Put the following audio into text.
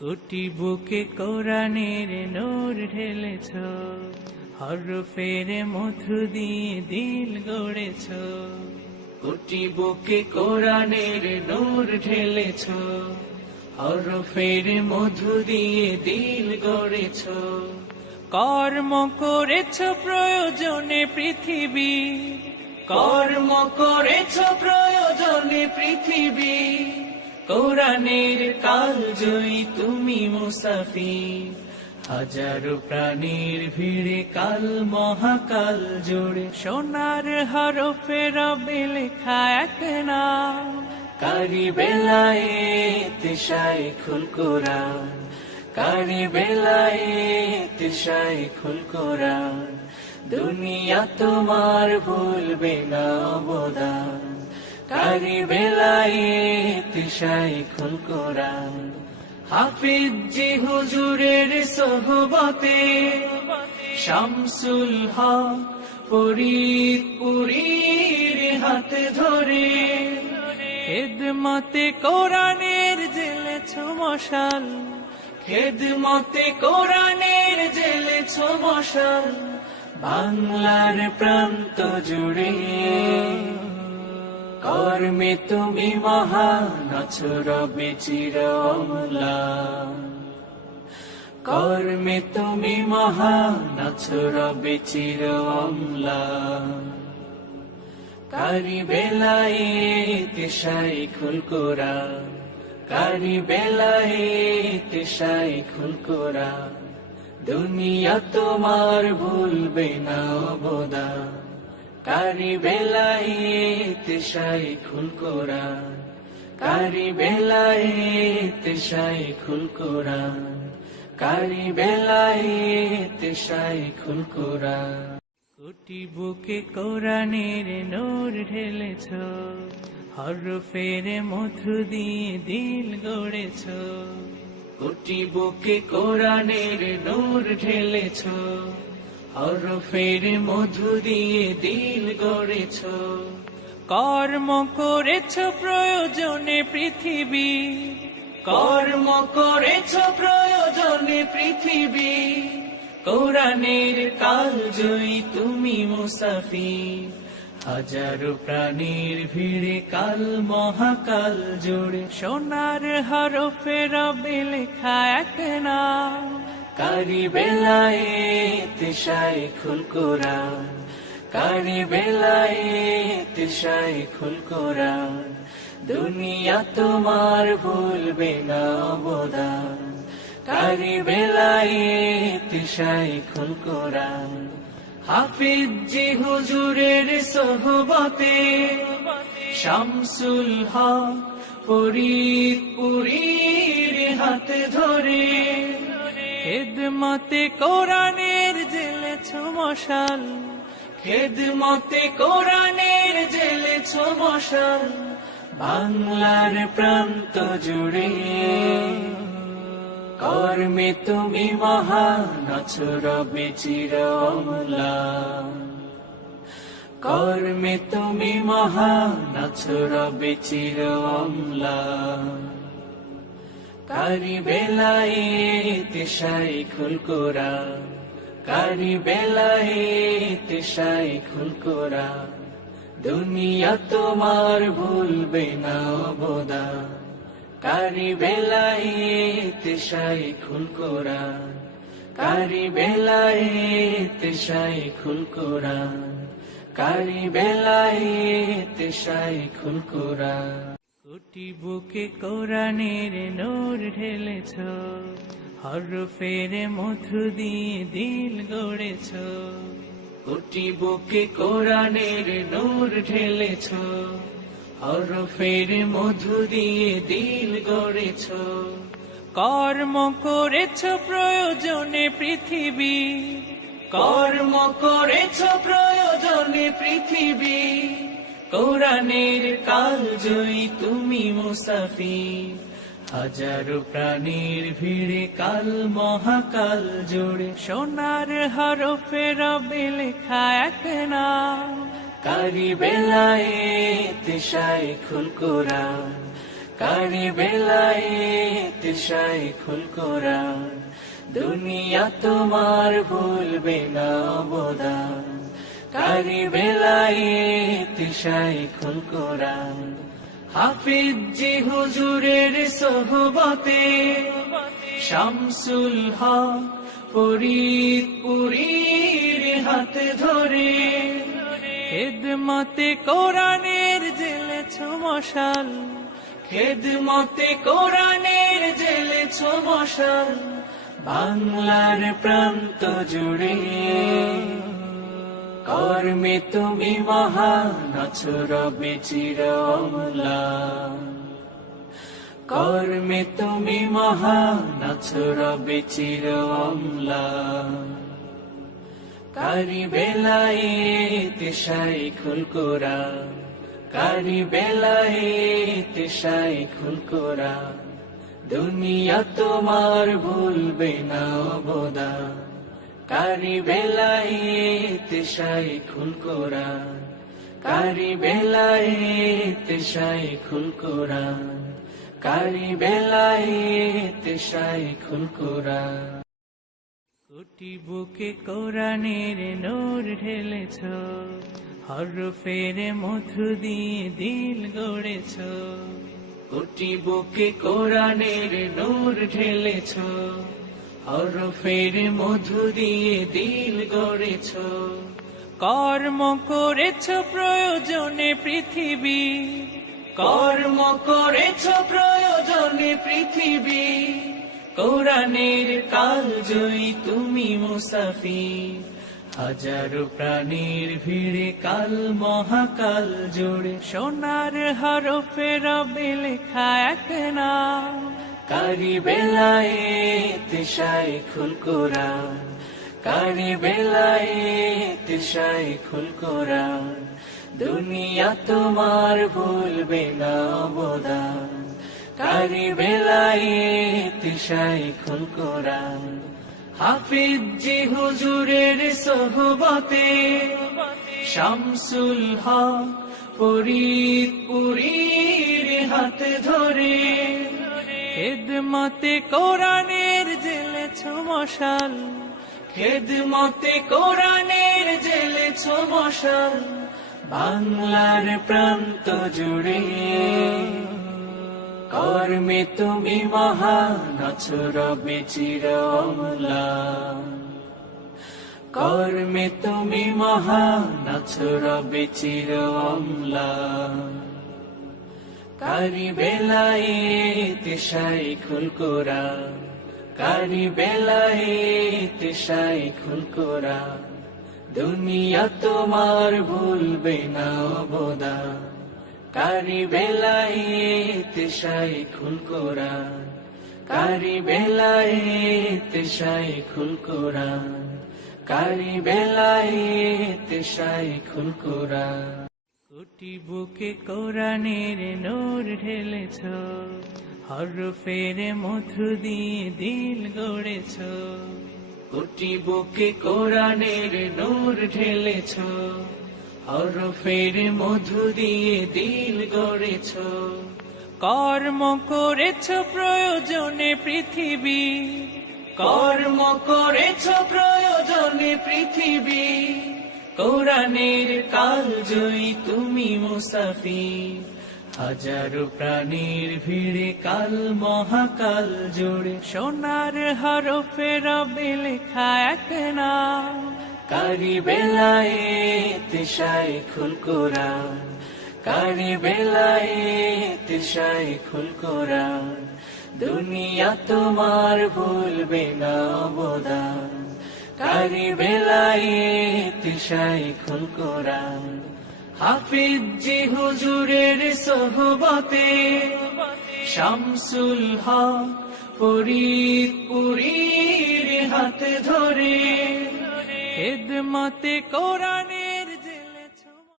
কোটি বুকে কোরআনের নূর ঢেলেছ, হরফের মধু দিয়ে দিল গড়েছ। কোটি বুকে কোরআনের নূর ঢেলেছ, হরফের মধু দিয়ে দিল গড়েছ। কর্ম করেছ প্রয়োজনে পৃথিবী, কর্ম করেছ প্রয়োজনে পৃথিবী। কোরআনের কাল জয়ী তুমি মুসাফির, হাজারো প্রাণীর ভিড়ে কাল মহাকাল জুড়ে। সোনার হরফে রবে লেখা এক নাম, কারি বেলায়েত শাইখুল কোরআন, কারি বেলায়েত শাইখুল কোরআন। দুনিয়া তোমার ভুলবে না অবদান, কারি বেলায়েত শাইখুল কোরআন। হাফিজ জি হুজুরের সোহবতে, শামসুল হক ফরিদপুরীর হাত ধরে। খেদমতে কোরআনের জ্বেলেছ মশাল, খেদমতে কোরআনের জ্বেলেছ মশাল। বাংলার প্রান্ত জুড়ে কর্মে তুমি মহান আছো রবে চির অম্লান, কর্মে তুমি মহান আছো রবে চির অম্লান। কারি বেলায়েত শাইখুল কোরআন, কারি বেলায়েত শাইখুল কোরআন। দুনিয়া তোমার ভুলবে না অবদান, কারি বেলায়েত শাইখুল কোরআন, কারি বেলায়েত শাইখুল কোরআন, কারি বেলায়েত শাইখুল কোরআন। কোটি বুকে কোরআনের নূর ঢেলেছ, হরফের মধু দিয়ে দিল গড়েছ। কোটি বুকে কোরআনের নূর ঢেলেছ, হরফের মধু দিয়ে দিল গড়েছ। কর্ম করেছ প্রয়োজনে পৃথিবী, কর্ম করেছ প্রয়োজনে পৃথিবী। কোরআনের কাল জয়ী তুমি মুসাফির, হাজারো প্রাণীর ভিড়ে কাল মহাকাল জুড়ে। সোনার হরফে রবে লেখা এক নাম, কারি বেলায়েত শাইখুল কোরআন, কারি বেলায়েত শাইখুল কোরআন। দুনিয়া তোমার ভুলবে না অবদান, কারি বেলায়েত শাইখুল কোরআন। হাফিজ জি হুজুরের সোহবতে, শামসুল হক ফরিদপুরীর হাত ধরে। খেদমতে কোরআনের জ্বেলেছ মশাল, খেদমতে কোরআনের জ্বেলেছ মশাল। বাংলার প্রান্ত জুড়ে কর্মে তুমি মহান আছো রবে চির অম্লান, কর্মে তুমি মহান আছো রবে চির অম্লান। কারি বেলায়েত শাইখুল কোরআন, কারি বেলায়েত শাইখুল কোরআন। দুনিয়া তোমার ভুলবে না অবদান, কারি বেলায়েত শাইখুল কোরআন, কারি বেলায়েত শাইখুল কোরআন, কারি বেলায়েত শাইখুল কোরআন। কোটি বুকে কোরআনের নূর ঢেলেছ, হরফের মধু দিয়ে দিল গড়েছ। কোটি বুকে কোরআনের নূর ঢেলেছ, হরফের মধু দিয়ে দিল গড়েছ। কর্ম করেছ প্রয়োজনে পৃথিবী, কর্ম করেছ প্রয়োজনে পৃথিবী। কোরআনের কাল জয়ী তুমি মুসাফির, হাজারো প্রাণীর ভিড়ে কাল মহাকাল জুড়ে। সোনার হরফে রবে লেখা এক নাম, কারি বেলায়েত শাইখুল কোরআন, কারি বেলায়েত শাইখুল কোরআন, দুনিয়া তোমার ভুলবে না অবদান। কারি বেলায়েত শাইখুল কোরআন, হাফিজ জি হুজুরের সোহবতে শামসুল হক ফরিদপুরীর হাত ধরে খেদমতে কোরআনের জ্বেলেছ মশাল, খেদমতে কোরআনের জ্বেলেছ মশাল, বাংলার প্রান্ত জুড়ে কর্মে তুমি মহান আছো রবে চির অম্লান। কর্মে তুমি মহান আছো রবে চির অম্লান। কারি বেলায়েত শাইখুল কোরআন, কারি বেলায়েত শাইখুল কোরআন, দুনিয়া তোমার ভুলবে না অবদান। কারি বেলায়েত শাইখুল কোরআন, কারি বেলায়েত শাইখুল কোরআন, কারি বেলায়েত শাইখুল কোরআন। কোটি বুকে কোরআনের নূর ঢেলেছ, হরফের মধু দিয়ে দিল গড়েছ। কোটি বুকে কোরআনের নূর ঢেলেছ, হরফের মধু দিয়ে দিল গড়েছ। কর্ম করেছ প্রয়োজনে পৃথিবী, কর্ম করেছ প্রয়োজনে পৃথিবী। কোরআনের কাল জয়ী তুমি মুসাফির, হাজারো প্রাণীর ভিড়ে কাল মহাকাল জুড়ে সোনার হরফে রবে লেখা এক নাম। কারি বেলায়েত শাইখুল কোরআন, কারি বেলায়েত শাইখুল কোরআন, দুনিয়া তোমার ভুলবে না অবদান। কারি বেলায়েত শাইখুল কোরআন, হাফিজ জি হুজুরের সোহবতে শামসুল হক ফরিদপুরীর হাত ধরে খেদমতে কোরআনের জ্বেলেছ মশাল, খেদমতে কোরআনের জ্বেলেছ মশাল, বাংলার প্রান্ত জুড়ে কর্মে তুমি মহান আছো রবে চির অম্লান। কর্মে তুমি মহান আছো রবে চির অম্লান। কারি বেলায়েত শাইখুল কোরআন, কারি বেলায়েত শাইখুল কোরআন, দুনিয়া তোমার ভুলবে না অবদান। কারি বেলায়েত শাইখুল কোরআন, কারি বেলায়েত শাইখুল কোরআন, কারি বেলায়েত শাইখুল কোরআন। কোটি বুকে কোরআনের নূর ঢেলেছ, হরফের মধু দিয়ে দিল গড়েছ। কোটি বুকে কোরআনের নূর ঢেলেছ, হরফের মধু দিয়ে দিল গড়েছ। কর্ম করেছ প্রয়োজনে পৃথিবী, কর্ম করেছ প্রয়োজনে পৃথিবী। কোরআনের কাল জয়ী তুমি মুসাফির, হাজারো প্রাণীর ভিড়ে কাল মহাকাল জুড়ে সোনার হরফে রবে লেখা এক নাম। কারি বেলায়েত শাইখুল কোরআন, কারি বেলায়েত শাইখুল কোরআন, দুনিয়া তোমার ভুলবে না অবদান। কারি বেলায়েত শাইখুল কোরআন, হাফিজ জি হুজুরের সোহবতে শামসুল হক ফরিদপুরীর হাত ধরে খেদমতে কোরআন